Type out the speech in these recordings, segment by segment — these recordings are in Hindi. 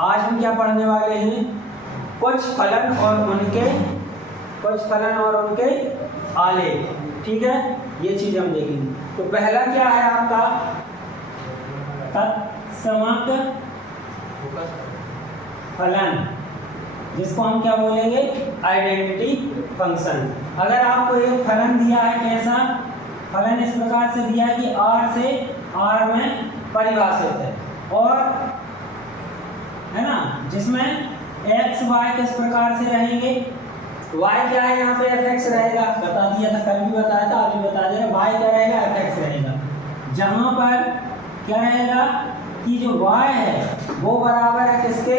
आज हम क्या पढ़ने वाले हैं, कुछ फलन और उनके आलेख। ठीक है, ये चीज हम देखेंगे। तो पहला क्या है आपका तत्समक फलन, जिसको हम क्या बोलेंगे, आइडेंटिटी फंक्शन। अगर आपको एक फलन दिया है, कैसा फलन, इस प्रकार से दिया है कि R से R में परिभाषित है, और है ना, जिसमें x y किस प्रकार से रहेंगे, y क्या है यहाँ पे fx रहेगा, बता दिया था, कल भी बताया था, आज भी बता दे रहे, y क्या रहेगा, fx रहेगा। जहाँ पर क्या रहेगा कि जो y है वो बराबर है किसके,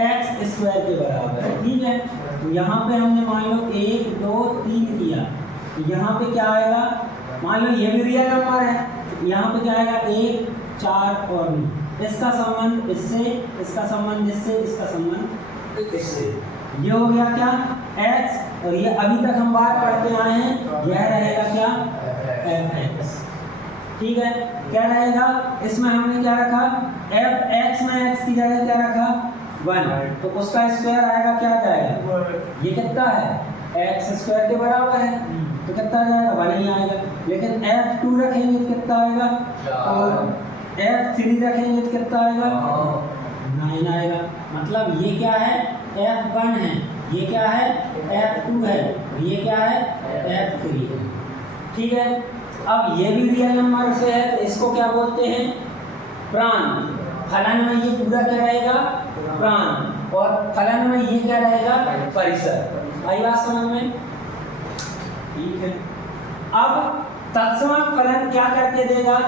x स्क्वायर के बराबर है। ठीक है, तो यहाँ पे हमने मान लो 1 2 3 किया, तो यहाँ पे क्या आएगा, मान लो ये भी रियल नंबर है, यहाँ पे क्या आएगा 1 4 और 9, इसका संबंध इससे, इसका संबंध इससे, इसका संबंध इससे, ये हो गया क्या x, और ये अभी तक हम बात पढ़ते आए हैं, यह रहेगा क्या fx। ठीक है, क्या रहेगा, इसमें हमने क्या रखा, x में x की जगह क्या रखा 1, तो उसका स्क्वायर आएगा, क्या जाएगा, ये कितना है x स्क्वायर के बराबर है, तो कितना जाएगा 1 ही आएगा। लेकिन f2 रखेंगे तो कितना आएगा, और f3 रखेंगे तो कितना आएगा 9 आएगा। मतलब ये क्या है f1 है, ये क्या है f2 है, ये क्या है f3 है। ठीक है, अब ये भी रियल नंबर से है, तो इसको क्या बोलते हैं, प्राण। फलन में ये पूरा क्या रहेगा, प्राण, और फलन में ये क्या रहेगा, परिसर। आई बात समझ में? ठीक है, अब तत्समक फलन क्या करके देगा,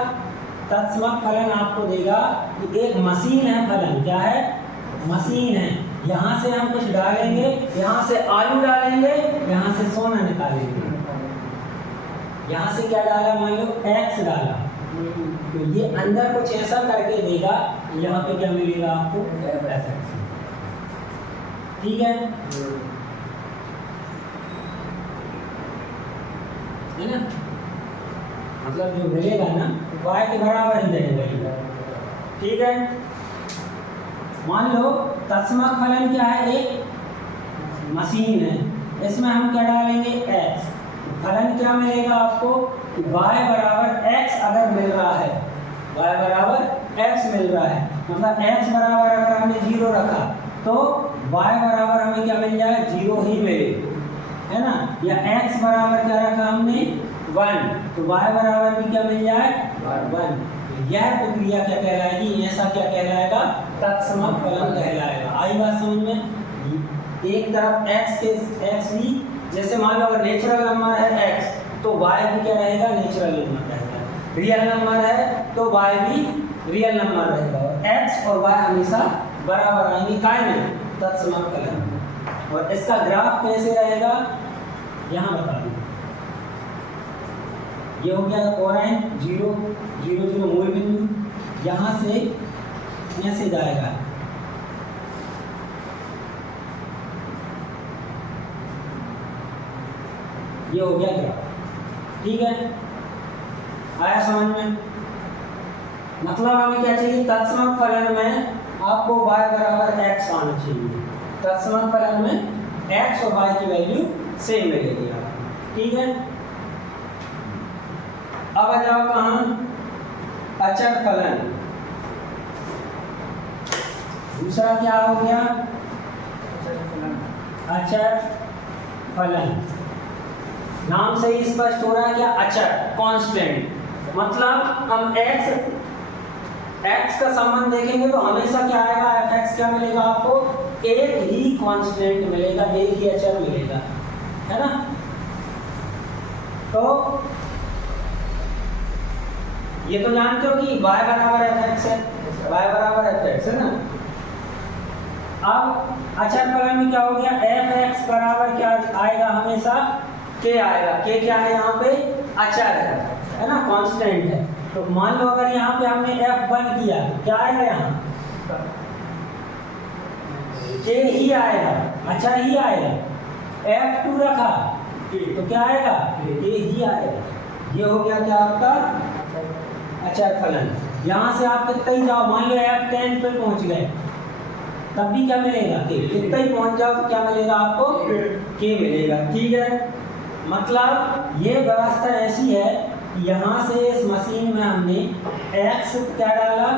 तत्समक फलन आपको देगा कि एक मशीन है, फलन क्या है, मशीन है। यहाँ से हम कुछ डालेंगे, यहाँ से आलू डालेंगे, यहाँ से सोना निकालेंगे। यहाँ से क्या डाला, मान लो x डाला, तो ये अंदर कुछ ऐसा करके देगा, यहाँ पे क्या मिलेगा आपको fx। ठीक है ना, मतलब जो मिलेगा ना y के बराबर ही रहेगा। ठीक है, मान लो तत्समक फलन क्या है, एक मशीन है, इसमें हम क्या डालेंगे x, फलन क्या मिलेगा आपको कि y बराबर x अगर मिल रहा है, y बराबर x मिल रहा है, मतलब x बराबर अगर हमने 0 रखा तो y बराबर हमें क्या मिल जाए, 0 ही मिले, है ना, या x बराबर क्या रखा हमने 1, तो y बराबर भी क्या मिल जाए 1। यह प्रक्रिया क्या कहलाएगी, ऐसा क्या कहलाएगा, तत्समक फलन कहलाएगा। आई बात समझ में? एक तरफ x के x भी, जैसे मान लो अगर नेचुरल नंबर है x, तो y भी क्या रहेगा, नेचुरल नंबर रहेगा। रियल नंबर है तो y भी रियल नंबर रहेगा, और x और y हमेशा बराबर आएंगे, काय में, तत्समक फलन। और इसका ग्राफ कैसे रहेगा, यहाँ बता दूँ, ये हो गया कोसाइन 0 0 0 मूल बिंदु, यहाँ से ऐसे जाएगा, ये हो गया ग्राफ। ठीक है, आया समझ में? मतलब हमें क्या चाहिए, तत्समक फलन में आपको y बराबर x आना चाहिए, तत्समक फलन में x और y की वैल्यू सेम मिलेगी आपको। ठीक है, अब आ जाओ कहाँ, अचर फलन। दूसरा क्या हो गया, अचर फलन। नाम से ही स्पष्ट हो रहा है क्या, अचर, कांस्टेंट। मतलब हम x का संबंध देखेंगे तो हमेशा क्या आएगा, fx क्या मिलेगा आपको, एक ही कांस्टेंट मिलेगा, एक ही अचर मिलेगा, है ना। तो ये तो जानते हो कि y बराबर fx है, y बराबर fx है ना। अब अचर फलन में क्या हो गया, fx बराबर क्या आएगा, हमेशा k आएगा। k क्या है यहाँ पे, अचर है ना, कांस्टेंट है। तो मान लो अगर यहाँ पे हमने f1 किया, क्या आएगा, यहाँ k ही आएगा, अचर ही आएगा। f2 रखा तो क्या आएगा, k ही आएगा। ये हो गया क्या आपका अचर फलन। यहाँ से आप कितना ही जाओ, मान लो f10 पे पहुंच गए, तब भी क्या मिलेगा के, कितना ही पहुंच जाओ तो क्या मिलेगा आपको के मिलेगा। ठीक है, मतलब ये व्यवस्था ऐसी है कि यहाँ से इस मशीन में हमने x क्या डाला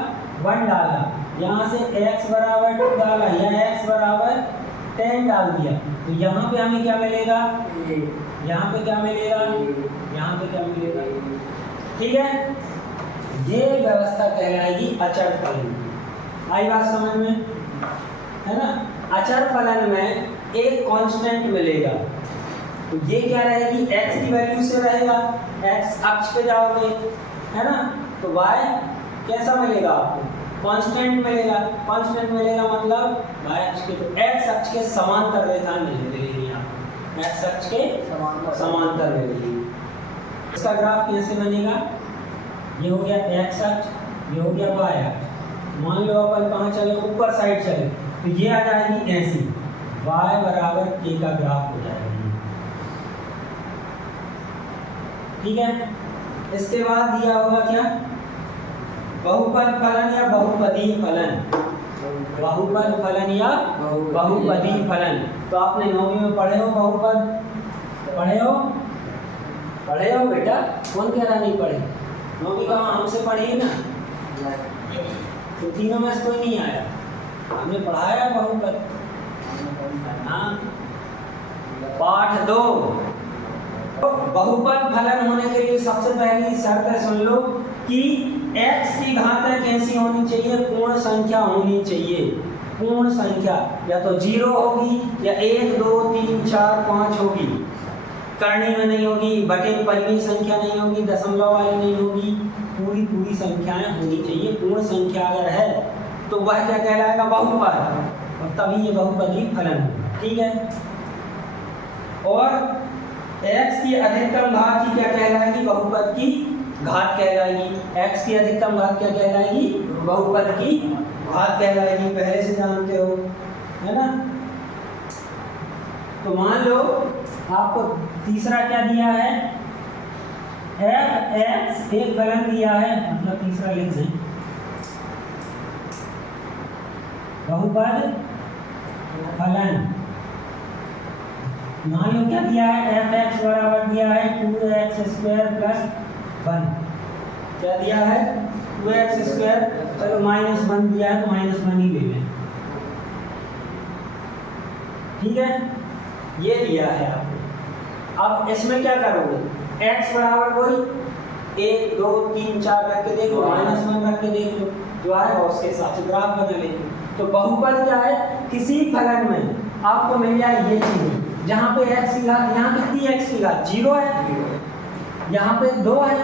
1 डाला, यहाँ से x बराबर 2 डाला या x बराबर 10 डाल दिया, तो यहाँ पे हमें क्या मिलेगा, यहाँ पे क्या मिलेगा, यहाँ पे क्या मिलेगा। ठीक है, ये व्यवस्था कहलाएगी अचर फलन। आई बात समझ में, है ना। अचर फलन में एक कांस्टेंट मिलेगा, तो ये क्या रहेगी, x की वैल्यू से रहेगा, x अक्ष पे जाओगे, है ना, तो y कैसा मिलेगा आपको, कांस्टेंट मिलेगा। कांस्टेंट मिलेगा मतलब y अक्ष के, तो x अक्ष के समांतर रेखा मिलेगी आपको, x अक्ष के समांतर मिलेगी। इसका ग्राफ कैसे बनेगा, ये हो गया x अक्ष, ये हो गया y अक्ष। मान लो अपन कहाँ चले, ऊपर साइड चले, तो ये आ जाएगी ऐसी, y बराबर k का ग्राफ हो जाएगा। ठीक है, इसके बाद दिया होगा क्या, बहुपद फलन या बहुपदीय फलन, बहुपद फलन या बहुपदीय फलन। तो आपने 9वीं में पढ़े हो बहुपद, पढ़े हो बेटा, कौन कह रहा नहीं पढ़े, 9वीं का हमसे पढ़ी ना, तो तीनों में से कोई नहीं आया, हमने पढ़ाया बहुपद। हाँ, पाठ 2, बहुपद फलन होने के लिए सबसे पहली शर्त सुन लो कि x की घातें कैसी होनी चाहिए, पूर्ण संख्या होनी चाहिए। पूर्ण संख्या या तो 0 होगी या 1 2 3 4 5 होगी, करनी में नहीं होगी, बटे परिमेय संख्या नहीं होगी, दशमलव वाली नहीं होगी, पूरी संख्याएं होनी चाहिए। पूर्ण संख्या अगर है तो वह क्या कहलाएगा, बहुपद, और तभी ये बहुपदीय फलन होगा। ठीक है, और x की अधिकतम घात की क्या कहलाएगी, बहुपद की घात कहलाएगी। x की अधिकतम घात क्या कहलाएगी, बहुपद की घात कहलाएगी, पहले से जानते हो, है ना। तो मान लो आपको तीसरा क्या दिया है, f(x) एक फलन दिया है, मतलब तीसरा लिख दें, बहुपद फलन। मान लो क्या दिया है, f(x) बराबर दिया है 2x² + 1, क्या दिया है 2x², चलो -1 दिया है तो -1 ही ले लें। ठीक है, ये दिया है आपको। अब इसमें क्या करोगे, x बराबर वही 1 2 3 4 रख के देख लो, -1 रख के देख लो, जो आएगा उसके हिसाब से ग्राफ बना लेंगे। तो बहुपद क्या है, किसी फलन में आपको मिल जाए ये चीज, जहाँ पे x की घात, यहाँ कितनी x की घात 0 है, यहाँ पे 2 है,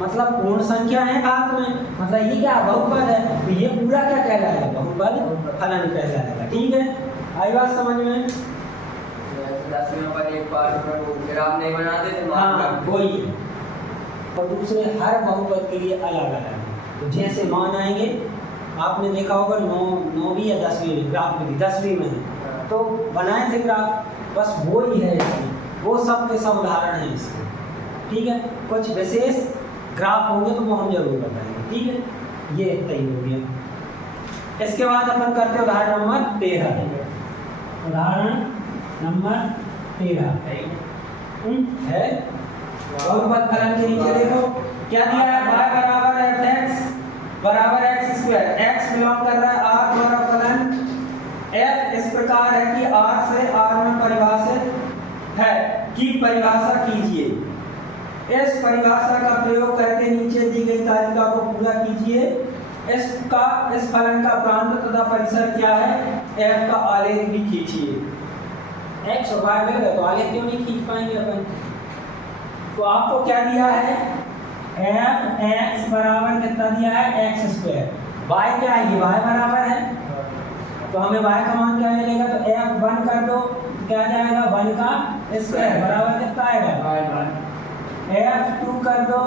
मतलब पूर्ण संख्या है घात में, मतलब ये क्या बहुपद है, तो ये पूरा क्या कहलाएगा, बहुपद फलन कहलाएगा। ठीक है, आई बात समझ में। 10वीं पर एक बार ग्राफ नहीं बनाते थे, हाँ वही है, और दूसरे हर बहुपद के लिए अलग अलग है। तो जैसे मान आएंगे, आपने देखा होगा 9वीं या 10वीं में ग्राफ में, 10वीं में है तो बनाए थे ग्राफ, बस वो ही है इसमें, वो सब के सब उदाहरण है इसके। ठीक है, कुछ विशेष ग्राफ होंगे तो वो हम जरूर बताएंगे। ठीक है, ये इतना ही हो गया। इसके बाद अपन करते हैं उदाहरण नंबर 13। उदाहरण नंबर 13 है बहुपद फलन के नीचे देखो क्या दिया है, y बराबर f(x) बराबर x², x बिलोंग कर रहा है r द्वारा फलन f इस प्रकार है कि r से r में परिभाषित है की परिभाषा कीजिए। इस परिभाषा का प्रयोग करके नीचे दी गई तालिका को पूरा कीजिए। इस फलन का प्रांत तथा परिसर क्या है, f का आलेख भी खींचिए। x और y मिल गए तो आलेख क्यों नहीं खींच पाएंगे अपन। तो आपको क्या दिया है, f(x) बराबर कितना दिया है, x², y क्या है, ये y बराबर है, तो हमें y का मान क्या मिलेगा, तो f(1) कर दो, क्या जाएगा 1 का स्क्वायर बराबर कितना आएगा, f(2) कर दो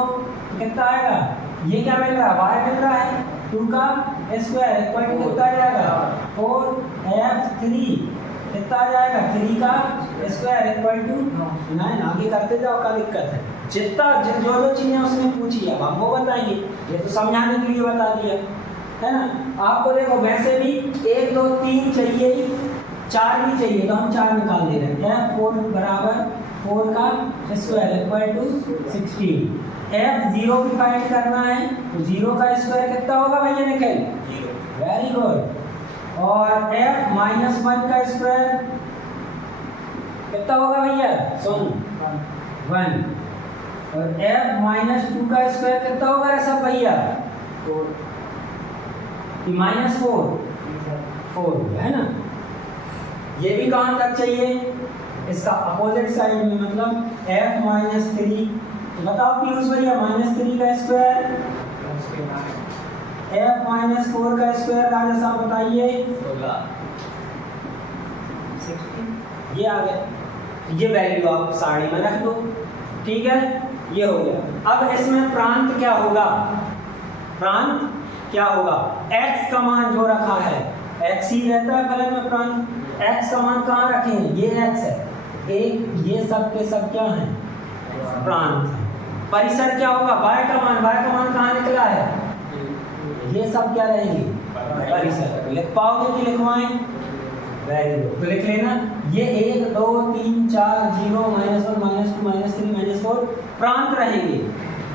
कितना आएगा, ये क्या मिल रहा है, y मिल रहा है 2 का स्क्वायर इक्वल टू कितना आ जाएगा 4, f(3) कितना आ जाएगा 3 का स्क्वायर इक्वल टू 9। आगे करते जाओ, क्या दिक्कत है, जितना जो चीजें उसने पूछी है अब हम वो बताएंगे, ये तो समझाने के लिए बता दिया। है ना। आपको देखो वैसे भी 1 2 3 चाहिए ही, 4 भी चाहिए, तो हम 4 निकाल दे रहे हैं। f4 बराबर 4 का स्क्वायर इक्वल टू 16। f0 भी फाइंड करना है, तो 0 का स्क्वायर कितना होगा भैया निकल? 0। Very good. और f-1 का स्क्वायर कितना होगा भैया? सुन 1। और f-2 का स्क्वायर कितना होगा रे सब भैया? 4 कि -4 है ना। ये भी कहाँ तक चाहिए? इसका अपोजिट साइड में, मतलब f-3। तो बताओ पीयूष भैया, -3 का स्क्वायर, f-4 का स्क्वायर राजा साहब बताइए। 16। ये आ गया, ये वैल्यू आप सारणी में रख दो, ठीक है। ये हो गया। अब इसमें प्रांत क्या होगा? प्रांत क्या होगा? x का मान जो रखा है, x ही रहता है फलन में प्रांत। x का मान कहाँ रखेंगे? ये x है, एक ये सब के सब क्या है? प्रांत है। परिसर क्या होगा? y का मान कहाँ निकला है? ये सब क्या रहेंगे? परिसर। लिख पाओगे कि लिखवाएं? वेरी गुड, तो लिख लेना। ये 1 2 3 4 0 -1 -2 -3 -4 प्रांत रहेंगे।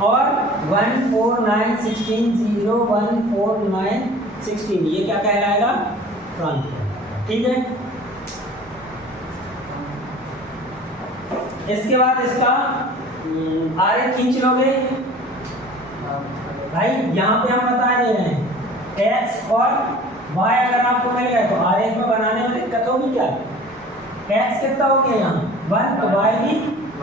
और 1 4 9 16 0 1 4 9 16 ये क्या कहलाएगा? प्रांत, ठीक है। इसके बाद इसका आरेख खींच लोगे भाई। यहाँ पे हम बता रहे हैं x और y अगर आपको मिल गए तो आरेख में बनाने में दिक्कत होगी क्या? x कितना हो गया यहाँ? 1, तो y भी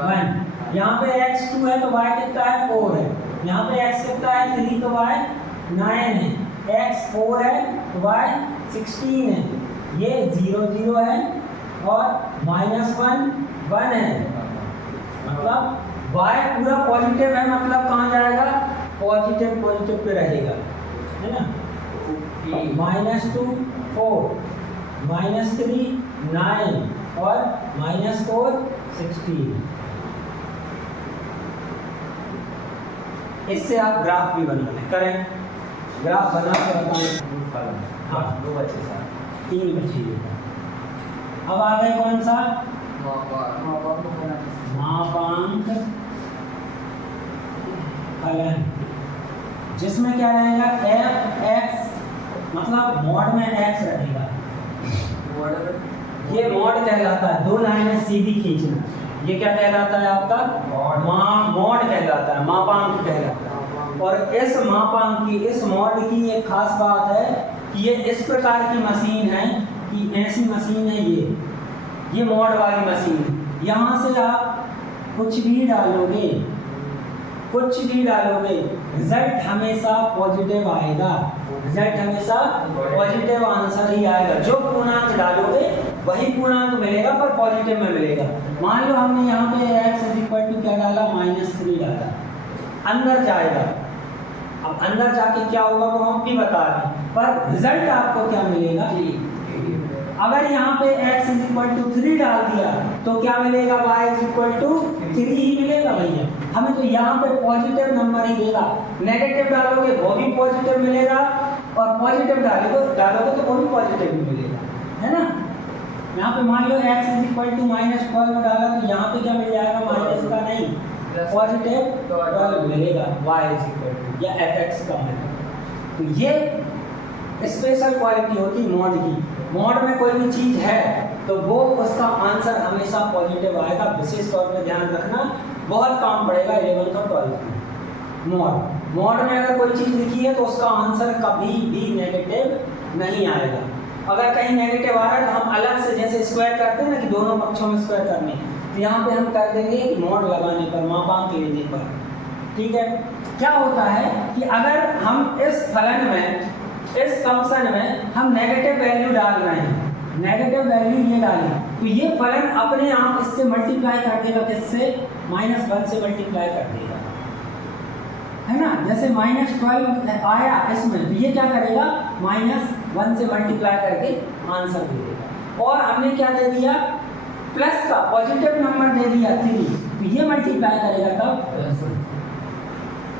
1। यहाँ पे x 2 है तो y कितना है? 4 है। यहाँ पे x कितना है? 3, तो y 9 है। x 4 है तो y 16 है। ये 0 0 है और -1 1 है, मतलब y पूरा पॉजिटिव है, मतलब कहाँ जाएगा? पॉजिटिव पे रहेगा, है ना। -2 4 -3 9 और -4 16। इससे आप ग्राफ भी बना लें, करें ग्राफ बना के बताएं। हाँ 2 बचे, 3 बचे। अब आ गए कौन सा? मापांक फलन, जिसमें क्या रहेगा? f(x), मतलब मॉड में x रहेगा। ये मॉड कहलाता है, 2 लाइनें सीधी खींचना। ये क्या कहलाता है आपका? मॉड कहलाता है, मापांक कहलाता है। और इस मापांक की, इस मॉड की एक खास बात है कि ये इस प्रकार की मशीन है कि ऐसी मशीन है ये मॉड वाली मशीन है। यहाँ से आप कुछ भी डालोगे, रिजल्ट हमेशा पॉजिटिव आएगा। रिजल्ट हमेशा पॉजिटिव आंसर ही आएगा। जो पूर्णांक डालोगे वही पूर्णांक मिलेगा, पर पॉजिटिव में मिलेगा। मान लो हमने यहाँ पे x क्या डाला? -3 डाला, अंदर जाएगा। अब अंदर जाके क्या होगा वो हम भी बता रहे हैं, पर रिजल्ट आपको क्या मिलेगा? अगर यहाँ पे x 3 डाल दिया तो क्या मिलेगा? y 3 ही मिलेगा भैया। हमें तो यहाँ पे पॉजिटिव नंबर ही देगा। नेगेटिव डालोगे वो भी पॉजिटिव मिलेगा, और पॉजिटिव डालोगे तो वो भी पॉजिटिव ही मिलेगा, है ना। यहाँ पे मान लो x -12 डाला तो यहाँ पे क्या मिल जाएगा? माइनस का नहीं, पॉजिटिव 12 मिलेगा y या fx का मिलेगा। तो ये स्पेशल क्वालिटी होती है मॉड की। मॉड में कोई भी चीज़ है तो वो उसका आंसर हमेशा पॉजिटिव आएगा। विशेष तौर पे ध्यान रखना, बहुत काम पड़ेगा 11th और 12th में। मॉड में अगर कोई चीज़ लिखी है तो उसका आंसर कभी भी नेगेटिव नहीं आएगा। अगर कहीं नेगेटिव आ रहा है तो हम अलग से, जैसे स्क्वायर करते हैं ना कि दोनों पक्षों में स्क्वायर करने, तो यहाँ पे हम कर देंगे मॉड लगाने पर, मापांक लेने पर, ठीक है। क्या होता है कि अगर हम इस फलन में, इस फंक्शन में हम नेगेटिव वैल्यू डाल रहे हैं, नेगेटिव वैल्यू ये डालें, तो ये फलन अपने आप इससे मल्टीप्लाई कर देगा। किससे? -1 से मल्टीप्लाई कर देगा, है ना। जैसे -12 आया इसमें, तो ये क्या करेगा? -1 से मल्टीप्लाई करके आंसर दे देगा। और हमने क्या दे दिया? प्लस का पॉजिटिव नंबर दे दिया 3, तो ये मल्टीप्लाई करेगा तब।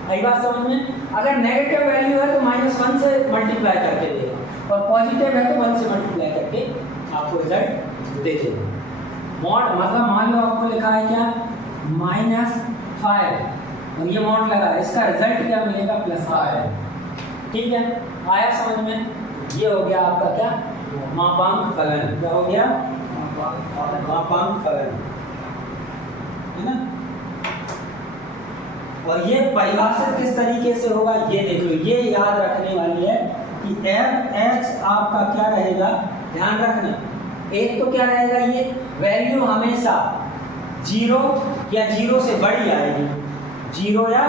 आई बात समझ में? अगर नेगेटिव वैल्यू है तो -1 से मल्टीप्लाई करके देगा, और पॉजिटिव है तो 1 से मल्टीप्लाई करके आपको रिजल्ट दे देगा। मॉड मतलब मान लो आपको लिखा है क्या -5 और ये मॉड लगा है, इसका रिजल्ट क्या मिलेगा +5। ठीक है, आया समझ में? ये हो गया आपका क्या मापांक फलन। क्या हो गया? मापांक फलन, है ना। और ये परिभाषित किस तरीके से होगा ये देख लो, ये याद रखने वाली है कि f(x) आपका क्या रहेगा, ध्यान रखना। एक तो क्या रहेगा, ये वैल्यू हमेशा 0 या 0 से बड़ी आएगी, 0 या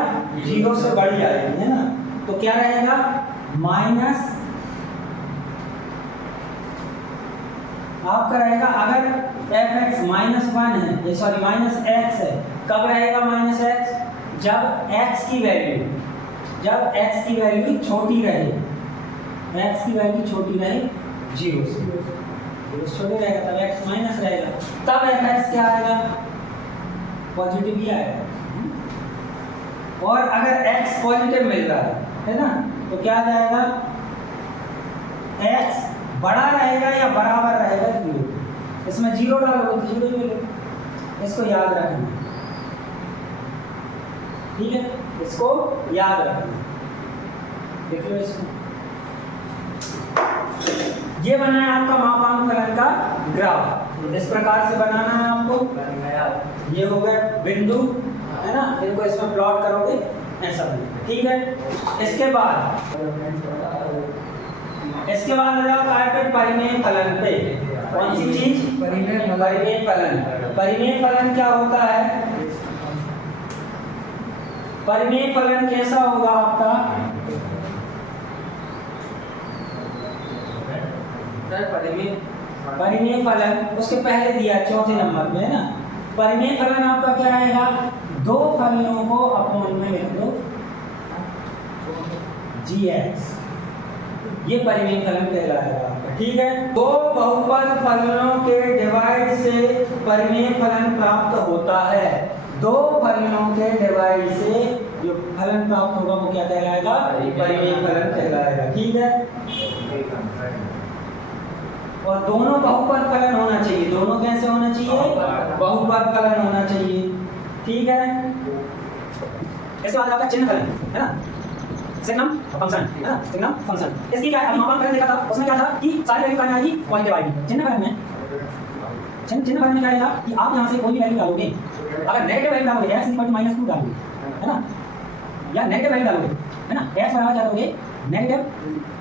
0 से बड़ी आएगी, है ना। तो क्या रहेगा माइनस आपका रहेगा, अगर f(x) -1 है, सॉरी -x है, कब रहेगा -x? जब x की वैल्यू छोटी रहे, x की वैल्यू छोटी रहे 0 से, छोटे रहेगा तब x माइनस रहेगा, तब f(x) क्या आएगा, पॉजिटिव ही आएगा। और अगर x पॉजिटिव मिल रहा है ना, तो क्या आ जाएगा, x बड़ा रहेगा या बराबर रहेगा 0, इसमें 0 डालोगे तो 0 ही मिलेगा। इसको याद रखना, ठीक है, इसको याद रखना। देखिए इसको, ये बना है आपका मापांक फलन का ग्राफ। इस प्रकार से बनाना है आपको। ये हो गया बिंदु, है ना, इनको इसमें प्लॉट करोगे ऐसा बनेगा। ठीक है, इसके बाद आ जाओ कार्टेड परिमेय फलन पे। कौन सी चीज? परिमेय फलन। परिमेय फलन क्या होता है? परिमेय फलन कैसा होगा आपका? परिमेय फलन उसके पहले दिया चौथे नंबर में, है ना। परिमेय फलन आपका क्या रहेगा, दो फलनों को अपॉन में लिख दो gx, ये परिमेय फलन कहलाएगा आपका। ठीक है, दो बहुपद फलनों के डिवाइड से परिमेय फलन प्राप्त होता है। दो फलनों के डिवाइड से जो फलन प्राप्त होगा वो क्या कहलाएगा, परिमेय फलन कहलाएगा। ठीक है, और दोनों बहुपद फलन होना चाहिए। दोनों कैसे होना चाहिए? बहुपद फलन होना चाहिए। ठीक है, इसके बाद आपका चिन्ह फलन, है ना, सिग्नम फंक्शन, है ना, सिग्नम फंक्शन। इसकी क्या है, मापांक फलन देखा था, उसमें क्या था कि सारी वैल्यू कहाँ आएगी, पॉजिटिव आएगी। चिन्ह फलन में चिन्ह फलन में क्या रहेगा कि आप यहाँ से कोई भी वैल्यू डालोगे, अगर नेगेटिव वैल्यू डालोगे x -2 डालोगे, है ना, या नेगेटिव वैल्यू डालोगे, है ना, x बराबर क्या डालोगे, नेगेटिव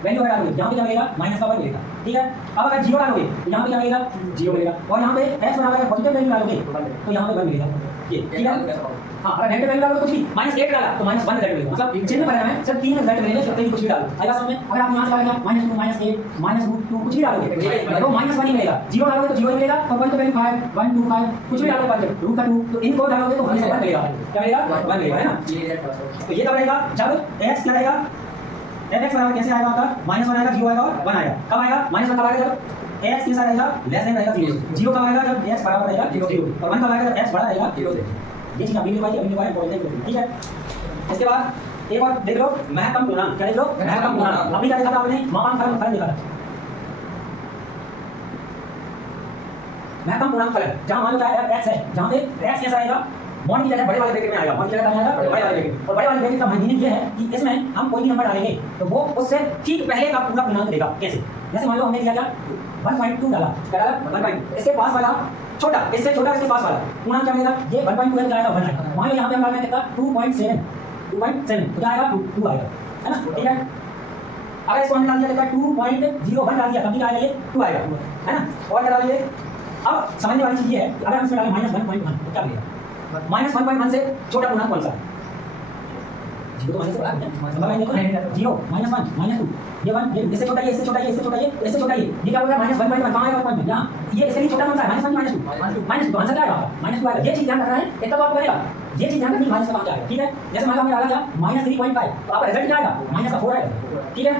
वैल्यू डालोगे, यहाँ पे क्या मिलेगा, -1 मिलेगा। ठीक है, अब अगर 0 डालोगे तो यहाँ पे क्या मिलेगा, 0 मिलेगा, और यहाँ पे x बराबर पॉजिटिव वैल्यू डालोगे तो यहाँ पे 1 मिलेगा। ये ठीक है। हाँ, अगर नेगेटिव वैल्यू डालो कुछ भी, -8 डाला तो -1 रिजल्ट मिलेगा। मतलब चिन्ह फलन में सिर्फ 3 रिजल्ट मिलेंगे, जब कुछ भी डालो। आएगा समझ में? अगर आप यहाँ से डालेगा -2 -8 -2 कुछ भी डालोगे तो -1 ही मिलेगा। 0 डालोगे तो 0 ही मिलेगा, और 1 तो वैल्यू 5 1 2 5 कुछ भी डालोगे √2 तो इनको डालोगे तो हमेशा 1 मिलेगा। क्या मिलेगा? 1 मिलेगा, है ना। तो ये कब रहेगा, जब x क्या रहेगा, fx बराबर कैसे आएगा आपका, -1 आएगा, 0 आएगा और 1 आएगा। कब आएगा, -1 कब आएगा, जब x कैसा रहेगा, लेस देन रहेगा 0 से। 0 कब आएगा, जब x बराबर रहेगा 0 और 1 कब आएगा, जब x बड़ा रहेगा 0 से। ये चीज अभी लिखवाई इंपॉर्टेंट है। ठीक है, इसके बाद एक और देख लो, महत्तम पूर्णांक। क्या देख लो, महत्तम पूर्णांक। अभी क्या देखा था आपने, मापांक फलन देखा था। महत्तम पूर्णांक फलन, जहां मान लो क्या x है, जहां पे x कैसा आएगा, बॉन्ड की जगह बड़े वाले ब्रैकेट में आएगा, बॉन्ड की जगह कहां आएगा, बड़े वाले ब्रैकेट। और बड़े वाले ब्रैकेट का मीनिंग ये है कि इसमें हम कोई भी नंबर डालेंगे तो वो उससे ठीक पहले का पूरा पूर्णांक देगा। कैसे? जैसे मान लो हमने दिया क्या, 1.2 डाला, क्या डाला, 1. इसके पास वाला छोटा, इससे छोटा इसके पास वाला पूर्णांक क्या मिलेगा, ये 1.2 है, जाएगा 1 है। मान लो यहाँ पे हम डालते हैं कितना, 2.7 तो क्या आएगा, 2 आएगा, है ना। ठीक है, अगर इसको हमने डाल दिया कितना, 2.01 डाल दिया तब भी क्या आएगा, ये 2 आएगा, है ना। और क्या डालिए, अब समझने वाली चीज ये है कि अगर हम इसमें डालें -1.1 तो क्या मिलेगा, -1.1 से छोटा पूर्णांक कौन सा है, 0 तो माइनस से बड़ा है, नंबर देखो 0 -1 -2 ये 1, ये इससे छोटा, ये इससे छोटा, ये इससे छोटा, ये इससे छोटा, ये क्या होगा, -1.1 कहां आएगा, 1.1 यहाँ, ये इससे भी छोटा कौन सा है, -1 -2 आंसर क्या आएगा, -2 आएगा। ये चीज ध्यान रखना है, इतना तो आप करेगा, ये चीज ध्यान रखनी है, माइनस का क्या आएगा। ठीक है, जैसे मान लो हमने डाला क्या, -3.5 तो आपका रिजल्ट क्या आएगा, -4 आएगा। ठीक है,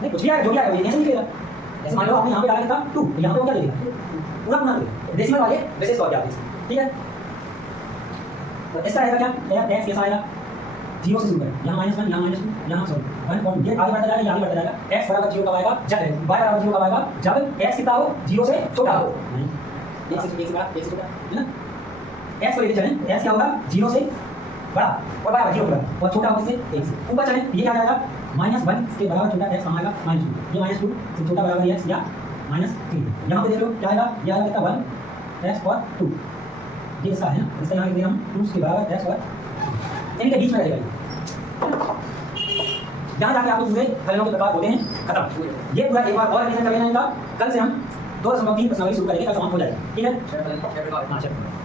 नहीं कुछ भी आएगा, जो भी आएगा ये ऐसे निकलेगा। जैसे मान लो आपने यहाँ पे डाला था 2 तो यहाँ पे वो क्या देगा, पूरा पूरा देगा, डेसिमल वाले बेसिस पर क्या। ठीक है, तो इसका आएगा क्या, x कैसा आएगा, जीरो से शुरू करें, यहाँ -1 यहाँ -2 यहाँ सॉरी 1 और ये आगे बढ़ता जाएगा, ये आगे बढ़ता जाएगा। x बराबर 0 कब आएगा, जब y बराबर 0 कब आएगा, जब x कितना हो, 0 से छोटा हो। नहीं, 1 से बड़ा 1 से छोटा है ना। x को लेके चलें, x क्या होगा, 0 से बड़ा और बराबर 0 होगा और छोटा होगा किससे, 1 से। ऊपर चलें, ये क्या जाएगा, -1 के बराबर छोटा x कहाँ आएगा, -2, ये -2 से छोटा बराबर x या -3। यहाँ पे देख लो क्या आएगा, ये आएगा कितना 1 x और 2, ये इसका है ना, इसका यहाँ लिख दिया हम 2 के बराबर x और इनके बीच में रहेगा। यहाँ जाके आपको पूरे फलनों के प्रकार होते हैं खत्म। ये पूरा एक बार और रिवीजन कर लेना इनका, कल से हम 2.3 प्रश्नावली शुरू करेंगे, कल समाप्त हो जाएगा, ठीक है। हाँ चलो।